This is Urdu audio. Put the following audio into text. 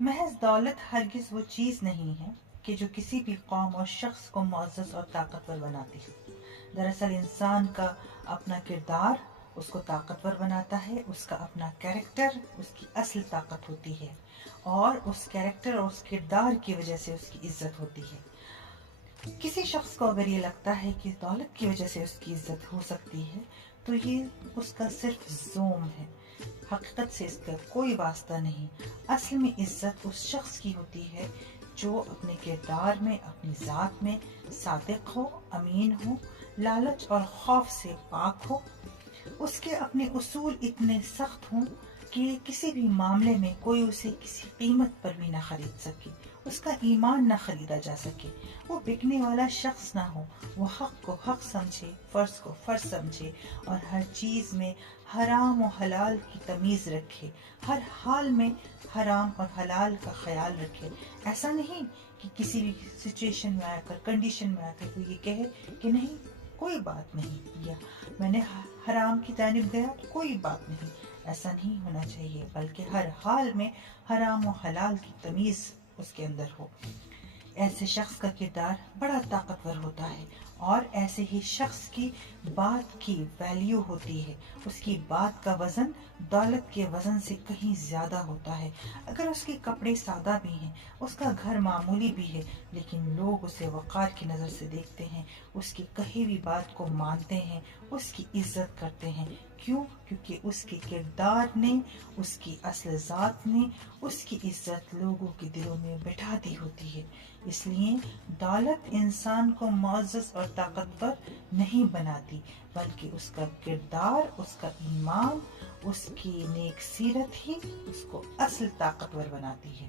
محض دولت ہرگز وہ چیز نہیں ہے کہ جو کسی بھی قوم اور شخص کو معزز اور طاقتور بناتی ہے۔ دراصل انسان کا اپنا کردار اس کو طاقتور بناتا ہے، اس کا اپنا کیریکٹر اس کی اصل طاقت ہوتی ہے، اور اس کیریکٹر اور اس کردار کی وجہ سے اس کی عزت ہوتی ہے۔ کسی شخص کو اگر یہ لگتا ہے کہ دولت کی وجہ سے اس کی عزت ہو سکتی ہے تو یہ اس کا صرف زوم ہے، حقیقت سے اس کا کوئی واسطہ نہیں۔ اصل میں عزت اس شخص کی ہوتی ہے جو اپنے کردار میں، اپنی ذات میں صادق ہو، امین ہو، لالچ اور خوف سے پاک ہو، اس کے اپنے اصول اتنے سخت ہوں کہ کسی بھی معاملے میں کوئی اسے کسی قیمت پر بھی نہ خرید سکے، اس کا ایمان نہ خریدا جا سکے، وہ بکنے والا شخص نہ ہو، وہ حق کو حق سمجھے، فرض کو فرض سمجھے، اور ہر چیز میں حرام و حلال کی تمیز رکھے، ہر حال میں حرام اور حلال کا خیال رکھے۔ ایسا نہیں کہ کسی بھی سچویشن میں آ کر، کنڈیشن میں آ کر وہ یہ کہے کہ نہیں کوئی بات نہیں، یا میں نے حرام کی جانب گیا تو کوئی بات نہیں۔ ایسا نہیں ہونا چاہیے، بلکہ ہر حال میں حرام و حلال کی تمیز اس کے اندر ہو۔ ایسے شخص کا کردار بڑا طاقتور ہوتا ہے، اور ایسے ہی شخص کی بات کی ویلیو ہوتی ہے، اس کی بات کا وزن دولت کے وزن سے کہیں زیادہ ہوتا ہے۔ اگر اس کے کپڑے سادہ بھی ہیں، اس کا گھر معمولی بھی ہے، لیکن لوگ اسے وقار کی نظر سے دیکھتے ہیں، اس کی کہی ہوئی بات کو مانتے ہیں، اس کی عزت کرتے ہیں۔ کیوں؟ کیونکہ اس کے کردار نے، اس کی اصل ذات نے اس کی عزت لوگوں کے دلوں میں بٹھا دی ہوتی ہے۔ اس لیے دولت انسان کو معزز اور طاقتور نہیں بناتی، بلکہ اس کا کردار، اس کا ایمان، اس کی نیک سیرت ہی اس کو اصل طاقتور بناتی ہے۔